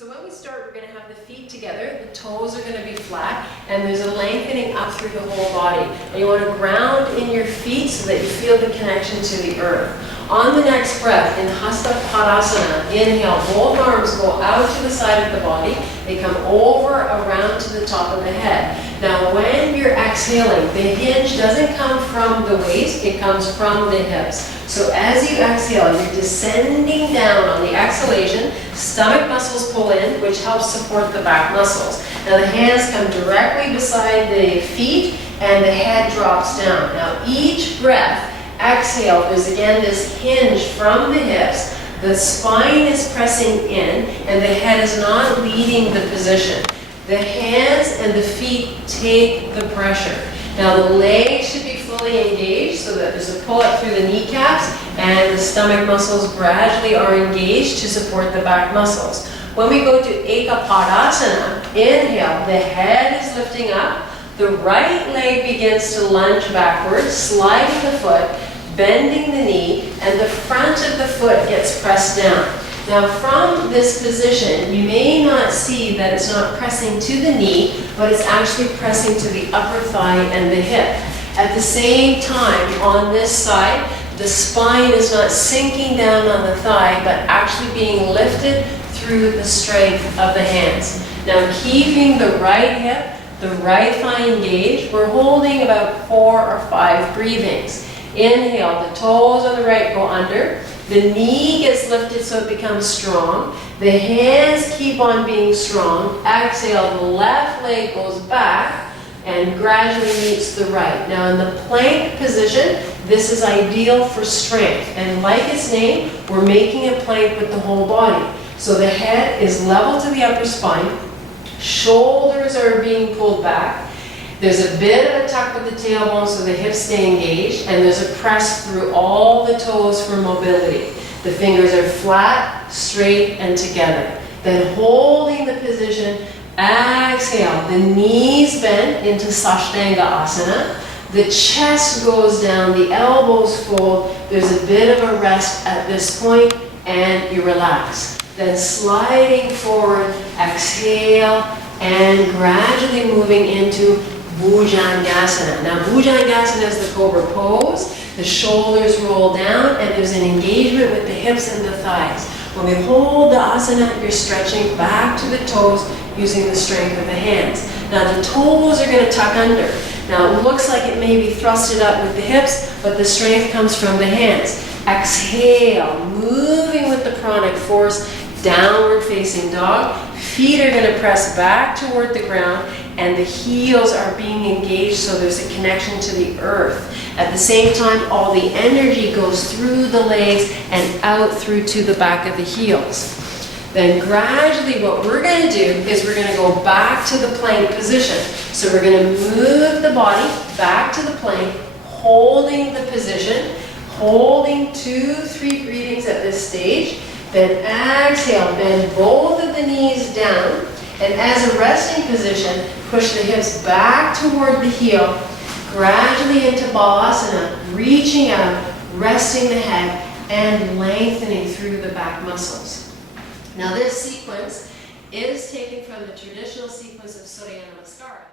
So when we start, we're going to have the feet together, the toes are going to be flat, and there's a lengthening up through the whole body. And you want to ground in your feet so that you feel the connection to the earth. On the next breath, in hasta, padasana, inhale, both arms go out to the side of the body. They come over, around to the top of the head. Now when you're exhaling, the hinge doesn't come from the waist, it comes from the hips. So as you exhale, you're descending down on the exhalation, stomach muscles pull in, which helps support the back muscles. Now the hands come directly beside the feet and the head drops down. Now each breath, exhale, there's again this hinge from the hips, the spine is pressing in, and the head is not leading the position. The hands and the feet take the pressure. Now the legs should be fully engaged so that there's a pull up through the kneecaps and the stomach muscles gradually are engaged to support the back muscles. When we go to ekapadasana, inhale, the head is lifting up, the right leg begins to lunge backwards, sliding the foot, bending the knee, and the front of the foot gets pressed down. Now from this position, you may not see that it's not pressing to the knee, but it's actually pressing to the upper thigh and the hip. At the same time, on this side, the spine is not sinking down on the thigh, but actually being lifted through the strength of the hands. Now keeping the right hip, the right thigh engaged, we're holding about 4 or 5 breathings. Inhale, the toes on the right go under, the knee gets lifted so it becomes strong, the hands keep on being strong, exhale, the left leg goes back and gradually meets the right. Now in the plank position, this is ideal for strength, and like its name, we're making a plank with the whole body. So the head is level to the upper spine, shoulders are being pulled back, there's a bit of a tuck with the tailbone so the hips stay engaged, and there's a press through all the toes for mobility. The fingers are flat, straight, and together. Then holding the position, exhale, the knees bend into Ashtanga asana, the chest goes down, the elbows fold, there's a bit of a rest at this point, and you relax. Then sliding forward, exhale, and gradually moving into Bhujangasana. Now Bhujangasana is the cobra pose, the shoulders roll down and there's an engagement with the hips and the thighs. When we hold the asana, you're stretching back to the toes using the strength of the hands. Now the toes are going to tuck under. Now it looks like it may be thrusted up with the hips, but the strength comes from the hands. Exhale, moving with the pranic force, downward facing dog. Feet are going to press back toward the ground and the heels are being engaged so there's a connection to the earth. At the same time, all the energy goes through the legs and out through to the back of the heels. Then gradually what we're going to do is we're going to go back to the plank position. So we're going to move the body back to the plank, holding the position, holding 2-3 breathings at this stage. Then exhale, bend both of the knees down, and as a resting position, push the hips back toward the heel, gradually into balasana, reaching out, resting the head, and lengthening through the back muscles. Now this sequence is taken from the traditional sequence of Surya Namaskara.